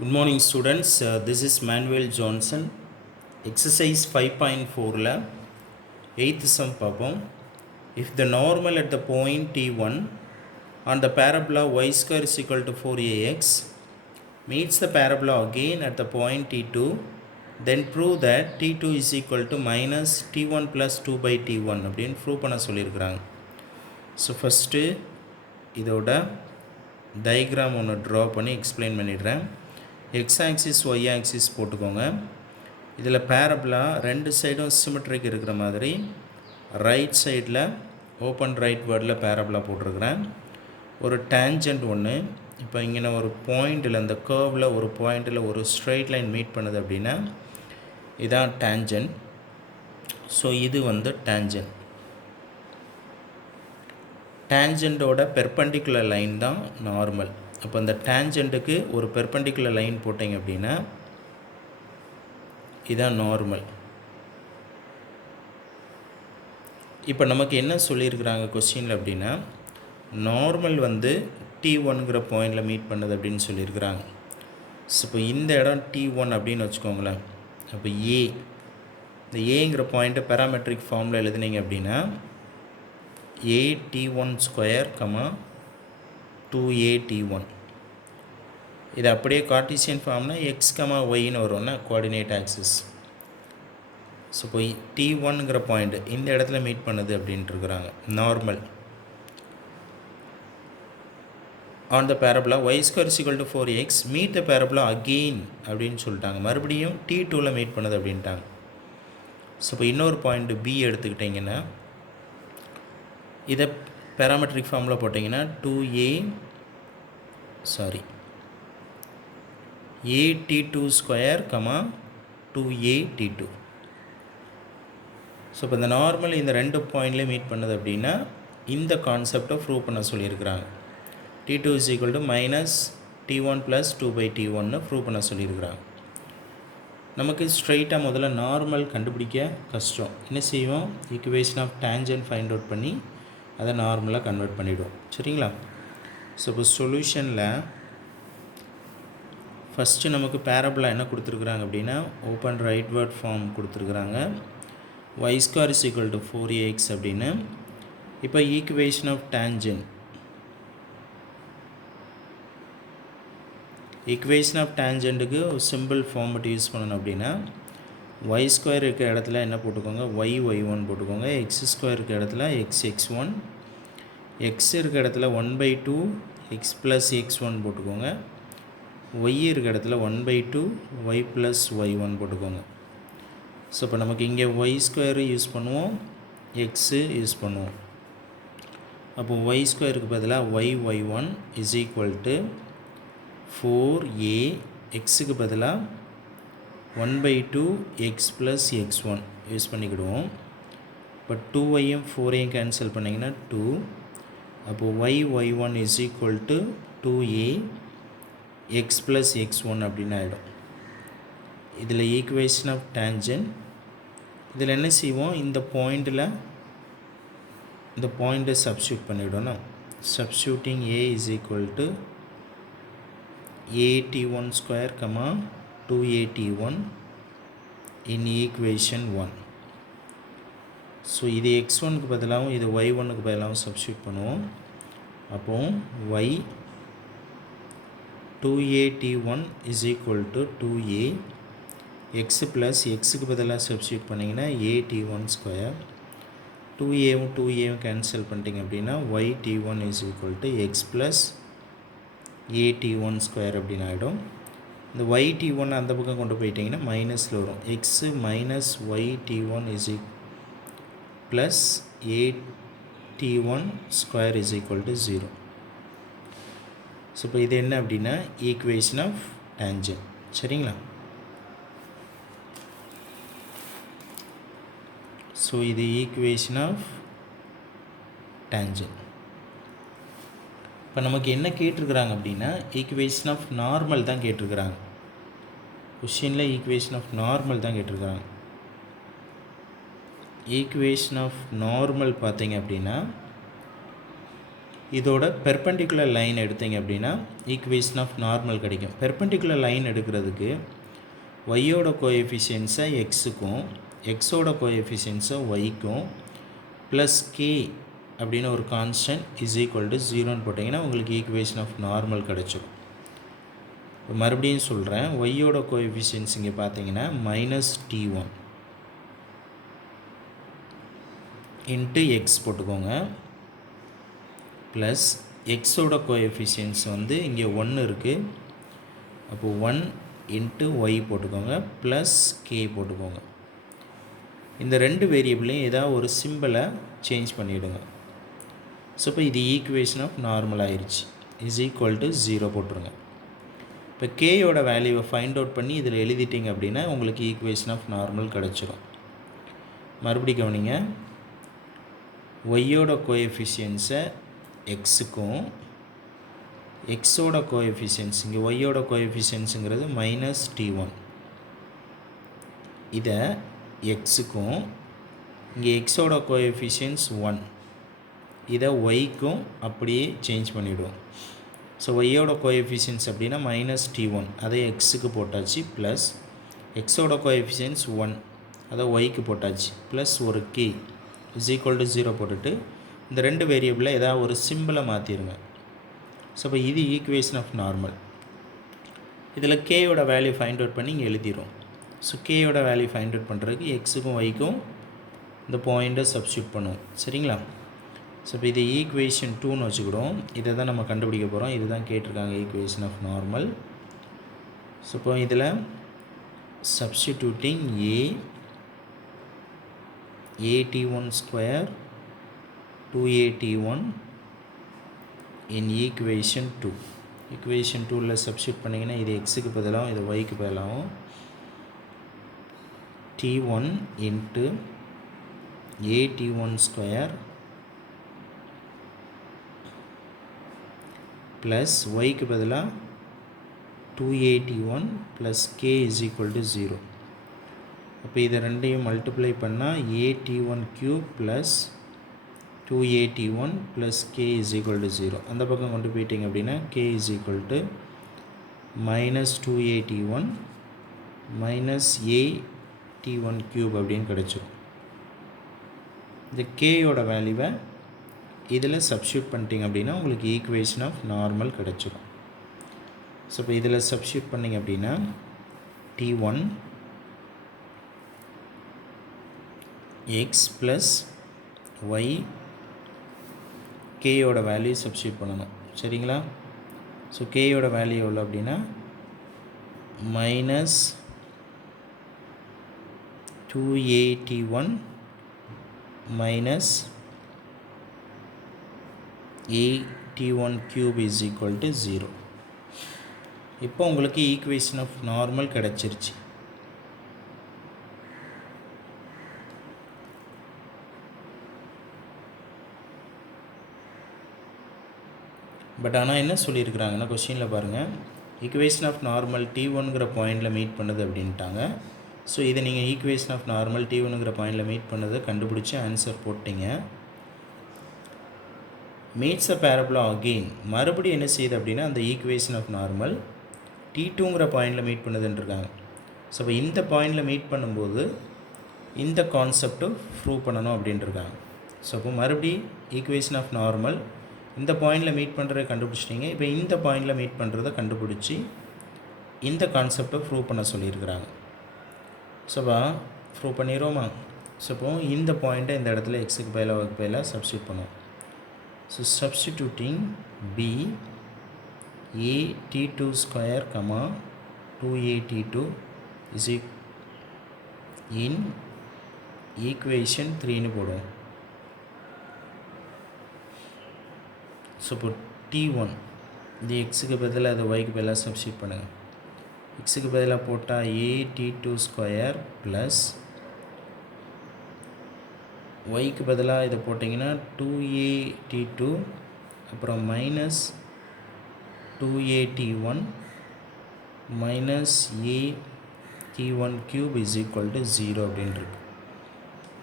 Good morning, students. This is Manuel Johnson. Exercise 5.4 la 8th sum பார்ப்போம். If the normal at the point T1 on the parabola y square is equal to 4ax meets the parabola again at the point T2, then prove that T2 is equal to minus T1 plus 2 by T1 அப்படின்னு prove பண்ண சொல்லியிருக்கிறாங்க. So first இதோட diagram ஒன்று draw பண்ணி explain பண்ணிடுறேன். X axis Y axis போட்டுக்கோங்க. இதில் பேரபிளா ரெண்டு சைடும் சிமெட்ரிக் இருக்கிற மாதிரி ரைட் சைடில் ஓப்பன் ரைட் வேர்டில் பேரபிளா போட்டிருக்கிறேன். ஒரு டேஞ்சன்ட் ஒன்று இப்போ இங்கே ஒரு பாயிண்டில் இந்த கர்வில் ஒரு பாயிண்டில் ஒரு ஸ்ட்ரெயிட் லைன் மீட் பண்ணுது அப்படின்னா இதான் டேஞ்சன்ட். ஸோ இது டேஞ்சன்ட். டேஞ்சண்ட்டோட பெர்பெண்டிகுலர் லைன் தான் நார்மல். அப்போ இந்த டேஞ்சண்ட்டுக்கு ஒரு பெர்பெண்டிகுலர் லைன் போட்டிங்க அப்படின்னா இதான் நார்மல். இப்போ நமக்கு என்ன சொல்லியிருக்கிறாங்க கொஸ்டினில் அப்படின்னா நார்மல் T1ங்கிற பாயிண்டில் மீட் பண்ணுது அப்படின்னு சொல்லியிருக்கிறாங்க. ஸோ இப்போ இந்த இடம் T1 அப்படின்னு வச்சுக்கோங்களேன். அப்போ இந்த ஏங்கிற பாயிண்ட்டை பேராமெட்ரிக் ஃபார்மில் எழுதுனீங்க அப்படின்னா T1 ஸ்கொயர் 2AT1. இது அப்படியே கார்ட்டீசியன் ஃபார்ம்னா எக்ஸ் ஒய்ன்னு வரும்னா கோஆர்டினேட் ஆக்சிஸ். ஸோ இப்போ T1ங்கிற பாயிண்ட் இந்த இடத்துல மீட் பண்ணுது அப்படின்ட்டு இருக்கிறாங்க. Normal on the parabola y square is equal to 4x meet the parabola again அப்படின்னு சொல்லிட்டாங்க. மறுபடியும் T2வில் மீட் பண்ணுது அப்படின்ட்டாங்க. ஸோ இப்போ இன்னொரு பாயிண்ட் B எடுத்துக்கிட்டிங்கன்னா இதை பேராமெட்ரிக் ஃபார்மில் போட்டிங்கன்னா AT2 ஸ்கொயர் 2AT2. ஸோ இப்போ இந்த நார்மல் இந்த ரெண்டு பாயிண்ட்லேயும் மீட் பண்ணுது அப்படின்னா இந்த கான்செப்டை ப்ரூவ் பண்ண சொல்லியிருக்கிறாங்க. T2 is equal to minus T1 plus 2 by T1 prove பண்ண சொல்லியிருக்கிறாங்க. நமக்கு ஸ்ட்ரைட்டாக முதல்ல நார்மல் கண்டுபிடிக்க கஷ்டம். என்ன செய்வோம், equation of tangent find out பண்ணி அதை நார்மலாக கன்வெர்ட் பண்ணிவிடும். சரிங்களா? ஸோ இப்போ சொல்யூஷனில் ஃபஸ்ட்டு நமக்கு பேரபுலா என்ன கொடுத்துருக்குறாங்க அப்படின்னா ஓப்பன் ரைட் வேர்ட் ஃபார்ம் கொடுத்துருக்குறாங்க. y square is equal to 4ax அப்படின்னு. இப்போ ஈக்குவேஷன் ஆஃப் டேஞ்சண்ட்டுக்கு ஒரு சிம்பிள் ஃபார்மெட் யூஸ் பண்ணணும் அப்படின்னா y ஸ்கொயர் இருக்கிற இடத்துல என்ன போட்டுக்கோங்க, y1 போட்டுக்கோங்க. எக்ஸ் ஸ்கொயர் இருக்கிற இடத்துல x1, எக்ஸ் இருக்கிற இடத்துல 1/2 எக்ஸ் ப்ளஸ் x1 போட்டுக்கோங்க. y இருக்கிற இடத்துல 1/2 y ப்ளஸ் y1 போட்டுக்கோங்க. ஸோ இப்போ நமக்கு இங்கே y ஸ்கொயரு யூஸ் பண்ணுவோம், எக்ஸு யூஸ் பண்ணுவோம். அப்போது y ஸ்கொயருக்கு பதிலாக y1 is equal to 4a, எக்ஸுக்கு பதிலாக 1/2 எக்ஸ் ப்ளஸ் x1 யூஸ் பண்ணிக்கிடுவோம். இப்போ 2ஐயும் 4ஐயும் கேன்சல் பண்ணிங்கன்னா 2. அப்போது y1 is equal to 2a X plus x1 அப்படின்னு ஆகிடும். இதில் ஈக்குவேஷன் ஆஃப் டேஞ்சன்ட். இதில் என்ன செய்வோம், இந்த பாயிண்ட்டை சப்ஸ்டியூட் பண்ணிவிடணும். Substituting a is equal to AT1 square 2AT1 in equation 1. So இது x1க்கு பதிலாகவும் இது y1க்கு பதிலாகவும் சப்ஸ்டியூட் பண்ணுவோம். அப்போது y 2AT1 is equal to 2a X plus எக்ஸுக்கு பதிலாக சப்ஸ்டியூட் பண்ணிங்கன்னா AT1 ஸ்கொயர். 2aவும் 2aவும் கேன்சல் பண்ணிட்டீங்க அப்படின்னா yT1 is equal to X plus AT1 square அப்படின்னு ஆகிடும். இந்த yT1 அந்த பக்கம் கொண்டு போயிட்டிங்கன்னா மைனஸில் வரும். X minus yT1 is plus AT1 square is equal to 0. So இப்போ இது என்ன அப்படின்னா ஈக்குவேஷன் ஆஃப் டேஞ்சன்ட். சரிங்களா? ஸோ இது ஈக்குவேஷன் ஆஃப் டேஞ்சன்ட். இப்போ நமக்கு என்ன கேட்டிருக்கிறாங்க அப்படின்னா ஈக்குவேஷன் ஆஃப் நார்மல் தான் கேட்டிருக்கிறாங்க. கொஷினில் ஈக்குவேஷன் ஆஃப் நார்மல் தான் கேட்டிருக்கிறாங்க. ஈக்குவேஷன் ஆஃப் நார்மல் பார்த்தீங்க அப்படின்னா இதோட பெர்பெண்டிகுலர் லைன் எடுத்தீங்க அப்படின்னா ஈக்குவேஷன் ஆஃப் நார்மல் கிடைக்கும். பெர்பெண்டிகுலர் லைன் எடுக்கிறதுக்கு ஒய்யோட கோஎஃபிஷியன்ஸை எக்ஸுக்கும் எக்ஸோட கோஎஃபிஷியன்ஸை ஒய்க்கும் ப்ளஸ் கே அப்படின்னு ஒரு கான்ஸ்டன்ட் இஸ் ஈக்குவல் டு 0ன்னு போட்டிங்கன்னா உங்களுக்கு ஈக்குவேஷன் ஆஃப் நார்மல் கிடச்சிடும். இப்போ மறுபடியும் சொல்கிறேன், ஒய்யோட கோஎஃபிஷியன்ஸ் இங்கே பார்த்தீங்கன்னா -t1 இன்ட்டு எக்ஸ் போட்டுக்கோங்க, ப்ளஸ் எக்ஸோட கோஎஃபிஷியன்ஸ் வந்து இங்கே 1 இருக்குது, அப்போது 1 இன்ட்டு ஒய் போட்டுக்கோங்க, ப்ளஸ் கே போட்டுக்கோங்க. இந்த ரெண்டு வேரியபிளையும் ஏதாவது ஒரு சிம்பிளை சேஞ்ச் பண்ணிவிடுங்க. ஸோ இப்போ இது ஈக்குவேஷன் ஆஃப் நார்மல் ஆயிடுச்சு. இஸ் ஈக்குவல் டு 0 போட்டுருங்க. இப்போ கேயோட வேல்யூவை ஃபைண்ட் அவுட் பண்ணி இதில் எழுதிட்டிங்க அப்படின்னா உங்களுக்கு ஈக்குவேஷன் ஆஃப் நார்மல் கிடச்சிரும். மறுபடி கவனிங்க, ஒய்யோட கோஎஃபிஷியன்ஸை எக்ஸுக்கும் எக்ஸோட கோஎஃபிஷியன்ஸ், இங்கே ஒய்யோட கோஎஃபிஷியன்ஸுங்கிறது -t1, இதை எக்ஸுக்கும் இங்கே எக்ஸோட கோஎஃபிஷியன்ஸ் 1, இதை ஒய்க்கும் அப்படியே சேஞ்ச் பண்ணிவிடுவோம். ஸோ ஒய்யோட கோஎஃபிஷியன்ஸ் அப்படின்னா -t1, அதை எக்ஸுக்கு போட்டாச்சு, ப்ளஸ் எக்ஸோட கோஎஃபிஷியன்ஸ் 1, அதை ஒய்க்கு போட்டாச்சு, ப்ளஸ் ஒரு கே இஸ் ஈக்குவல் டு 0 போட்டுட்டு இந்த ரெண்டு வேரியபிளில் ஏதாவது ஒரு சிம்பிளை மாற்றிடுங்க. ஸோ இப்போ இது ஈக்குவேஷன் ஆஃப் நார்மல். இதில் கேயோட வேல்யூ ஃபைண்ட் அவுட் பண்ணி இங்கே எழுதிடும். ஸோ கேயோட வேல்யூ ஃபைண்ட் அவுட் பண்ணுறதுக்கு எக்ஸுக்கும் ஒய்க்கும் இந்த பாயிண்ட்டை சப்ஸ்டியூட் பண்ணுவோம். சரிங்களா? ஸோ இப்போ இது ஈக்குவேஷன் 2ன்னு வச்சுக்கிடும். இதை தான் நம்ம கண்டுபிடிக்க போகிறோம். இது தான் கேட்டிருக்காங்க, ஈக்குவேஷன் ஆஃப் நார்மல். ஸோ இப்போ இதில் சப்ஸ்டிடியூட்டிங் at1 ஸ்கொயர் 2at1 இன் ஈக்குவேஷன் 2. ஈக்குவேஷன் 2ல் சப்ஸ்டியூட் பண்ணிங்கன்னா இது எக்ஸுக்கு பதிலாகவும் இது ஒய்க்கு பதிலாகவும் t1 into at1 square plus ஒய்க்கு பதிலாக 2at1 plus K is equal to 0. அப்போ இதை ரெண்டையும் மல்டிப்ளை பண்ணால் at1 cube plus 2at1 plus K is equal to 0. அந்த பக்கம் கொண்டு போயிட்டீங்க அப்படின்னா K is equal to -2at1 minus at1 cube அப்படின்னு கிடச்சிடும். இந்த கேயோட வேல்யூவை இதில் சப்ஸ்டியூட் பண்ணிட்டீங்க அப்படின்னா உங்களுக்கு ஈக்குவேஷன் ஆஃப் நார்மல் கிடச்சிடும். ஸோ இப்போ இதில் சப்ஸ்டியூட் பண்ணிங்க அப்படின்னா t1 எக்ஸ் ப்ளஸ் ஒய், கேயோட வேல்யூ சப்ஸ்டியூட் பண்ணணும். சரிங்களா? ஸோ கேயோட வேல்யூ எவ்வளோ அப்படின்னா -2at1 minus at1 cube is equal to 0. இப்போ உங்களுக்கு ஈக்குவேஷன் ஆஃப் நார்மல் கிடச்சிருச்சு. பட் ஆனால் என்ன சொல்லியிருக்கிறாங்கன்னா கொஸ்டினில் பாருங்கள், ஈக்குவேஷன் ஆஃப் நார்மல் t1ங்கிற பாயிண்டில் மீட் பண்ணுது அப்படின்ட்டாங்க. ஸோ இதை நீங்கள் ஈக்குவேஷன் ஆஃப் நார்மல் t1ங்கிற பாயிண்டில் மீட் பண்ணதை கண்டுபிடிச்சி ஆன்சர் போட்டிங்க. மீட்ஸ் அ பேரபோலா அகெயின், மறுபடியும் என்ன செய்யுது அப்படின்னா அந்த ஈக்குவேஷன் ஆஃப் நார்மல் t2ங்கிற பாயிண்டில் மீட் பண்ணுதுன்ட்ருக்காங்க. ஸோ இப்போ இந்த பாயிண்டில் மீட் பண்ணும்போது இந்த கான்செப்டை ப்ரூவ் பண்ணணும் அப்படின்ட்டுருக்காங்க. ஸோ இப்போ மறுபடியும் ஈக்குவேஷன் ஆஃப் நார்மல் இந்த பாயிண்டில் மீட் பண்ணுறதை கண்டுபிடிச்சிட்டிங்க. இப்போ இந்த பாயிண்டில் மீட் பண்ணுறதை கண்டுபிடிச்சி இந்த கான்செப்டை ப்ரூவ் பண்ண சொல்லியிருக்கிறாங்க. ஸோ இப்போ ப்ரூவ் பண்ணிடுவோமா? ஸோ இப்போ இந்த பாயிண்ட்டை இந்த இடத்துல எக்ஸுக்கு பதிலாக சப்ஸ்டியூட் பண்ணுவோம். So substituting b at2 square comma 2at2 is in equation 3ன்னு போடுவோம். ஸோ இப்போ t1 இந்த எக்ஸுக்கு பதிலாக அது ஒய்க்கு பதிலாக சப்ஸ்டியூட் பண்ணுங்கள். எக்ஸுக்கு பதிலாக போட்டால் at2 ஸ்கொயர் ப்ளஸ் ஒய்க்கு பதிலாக இதை போட்டிங்கன்னா 2at2 அப்புறம் minus 2at1 minus at1 cube is equal to 0 அப்படின்ட்டுருக்கு.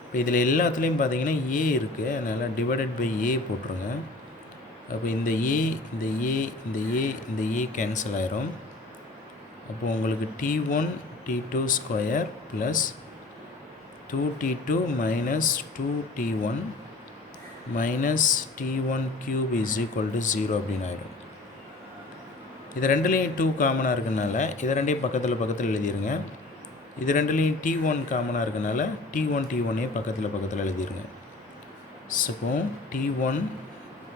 இப்போ இதில் எல்லாத்துலேயும் பார்த்தீங்கன்னா ஏ இருக்குது, அதனால் டிவைடட் பை ஏ போட்டுருங்க. அப்போ இந்த ஏ இந்த ஏ இந்த ஏ இந்த ஏ கேன்சல் ஆயிரும். அப்போது உங்களுக்கு t1 t2 square plus 2t2 minus 2t1 minus t1 cube is equal to 0 அப்படின்னு ஆயிடும். இது ரெண்டுலேயும் 2 காமனாக இருக்கனால இது ரெண்டையும் பக்கத்தில் எழுதிடுங்க. இது ரெண்டுலேயும் t1 காமனாக இருக்கனால t1 பக்கத்தில் எழுதிடுங்க. ஸோ t1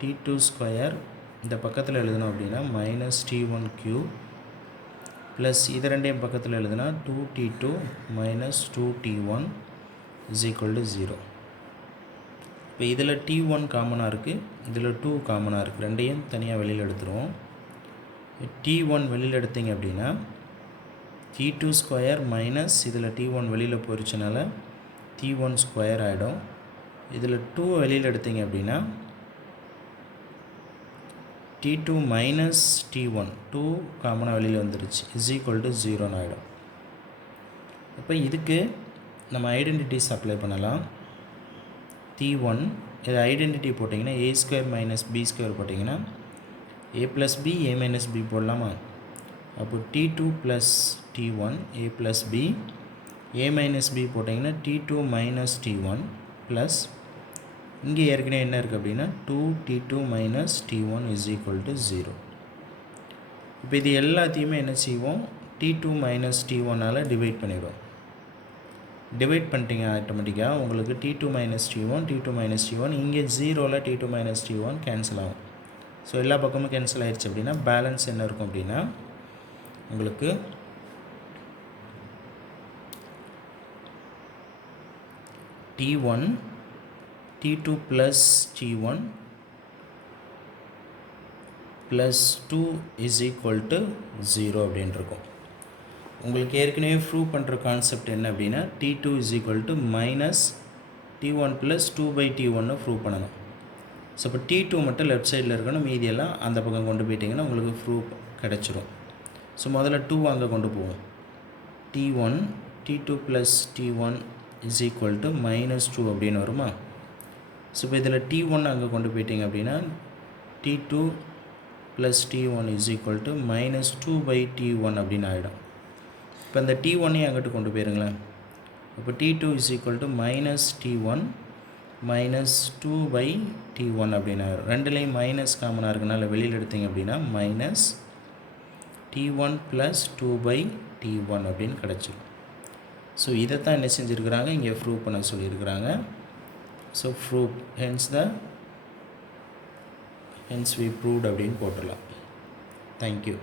t2 ஸ்கொயர் இந்த பக்கத்தில் எழுதணும் அப்படின்னா மைனஸ் t1 கியூப் ப்ளஸ் இது ரெண்டையும் பக்கத்தில் எழுதுனா 2t2 minus 2t1 is equal to 0. இப்போ இதில் t1 காமனாக இருக்குது, இதில் 2 காமனாக இருக்குது. ரெண்டையும் தனியாக வெளியில் எடுத்துருவோம். t1 வெளியில் எடுத்தீங்க அப்படின்னா t2 ஸ்கொயர் மைனஸ் இதில் t1 வெளியில் போயிடுச்சுனால t1 ஸ்கொயர் ஆகிடும். இதில் 2 வெளியில் எடுத்தீங்க அப்படின்னா t2 மைனஸ் t1 2 காமனாக வெளியில் வந்துடுச்சு இஸ் ஈக்குவல் டு 0 ஆகிடும். இப்போ இதுக்கு நம்ம ஐடென்டிட்டிஸ் அப்ளை பண்ணலாம். t1 இது ஐடென்டிட்டி போட்டிங்கன்னா a square minus b square போட்டிங்கன்னா a plus b a minus b போடலாமா? அப்போ t2 plus t1 a plus b a minus b போட்டிங்கன்னா t2 மைனஸ் t1 ப்ளஸ் இங்கே ஏற்கனவே என்ன இருக்குது அப்படின்னா 2t2 minus t1 is equal to 0. இப்போ இது எல்லாத்தையுமே என்ன செய்வோம், t2 மைனஸ் t1ஆல் டிவைட் பண்ணிவிடும். டிவைட் பண்ணிட்டீங்க ஆட்டோமேட்டிக்காக உங்களுக்கு t2 மைனஸ் t1 இங்கே 0ல் t2 மைனஸ் t1 கேன்சல் ஆகும். ஸோ எல்லா பக்கமும் கேன்சல் ஆகிடுச்சு அப்படின்னா பேலன்ஸ் என்ன இருக்கும் அப்படின்னா உங்களுக்கு t1 t2 plus t1 plus 2 is equal to 0 அப்படின்னு இருக்கும். உங்களுக்கு ஏற்கனவே ப்ரூவ் பண்ணுற கான்செப்ட் என்ன அப்படின்னா t2 is equal to minus t1 plus 2/t1 prove பண்ணணும். ஸோ இப்போ t2 மட்டும் லெஃப்ட் சைடில் இருக்கணும், மீதியெல்லாம் அந்த பக்கம் கொண்டு போயிட்டிங்கன்னா உங்களுக்கு ப்ரூவ் கிடச்சிரும். ஸோ முதல்ல 2 அங்கே கொண்டு போவோம். t1 t2 plus t1 is equal to minus 2 அப்படின்னு வருமா? ஸோ இப்போ இதில் t1 அங்கே கொண்டு போயிட்டிங்க அப்படின்னா t2 plus t1 is equal to minus 2/t1 அப்படின்னு ஆகிடும். இப்போ இந்த t1ஐயும் அங்கிட்டு கொண்டு போயிருங்களேன். இப்போ t2 is equal to minus t1 minus 2/t1 அப்படின்னு ஆகிடும். ரெண்டுலேயும் மைனஸ் காமனாக இருக்கனால வெளியில் எடுத்தீங்க அப்படின்னா மைனஸ் t1 ப்ளஸ் 2/t1 அப்படின்னு கிடச்சிடும். ஸோ இதைத்தான் என்ன செஞ்சுருக்கிறாங்க, இங்கே ப்ரூவ் பண்ண சொல்லியிருக்கிறாங்க. So prove hence we proved அப்படின்னு போட்டுடலாம். தேங்க்யூ.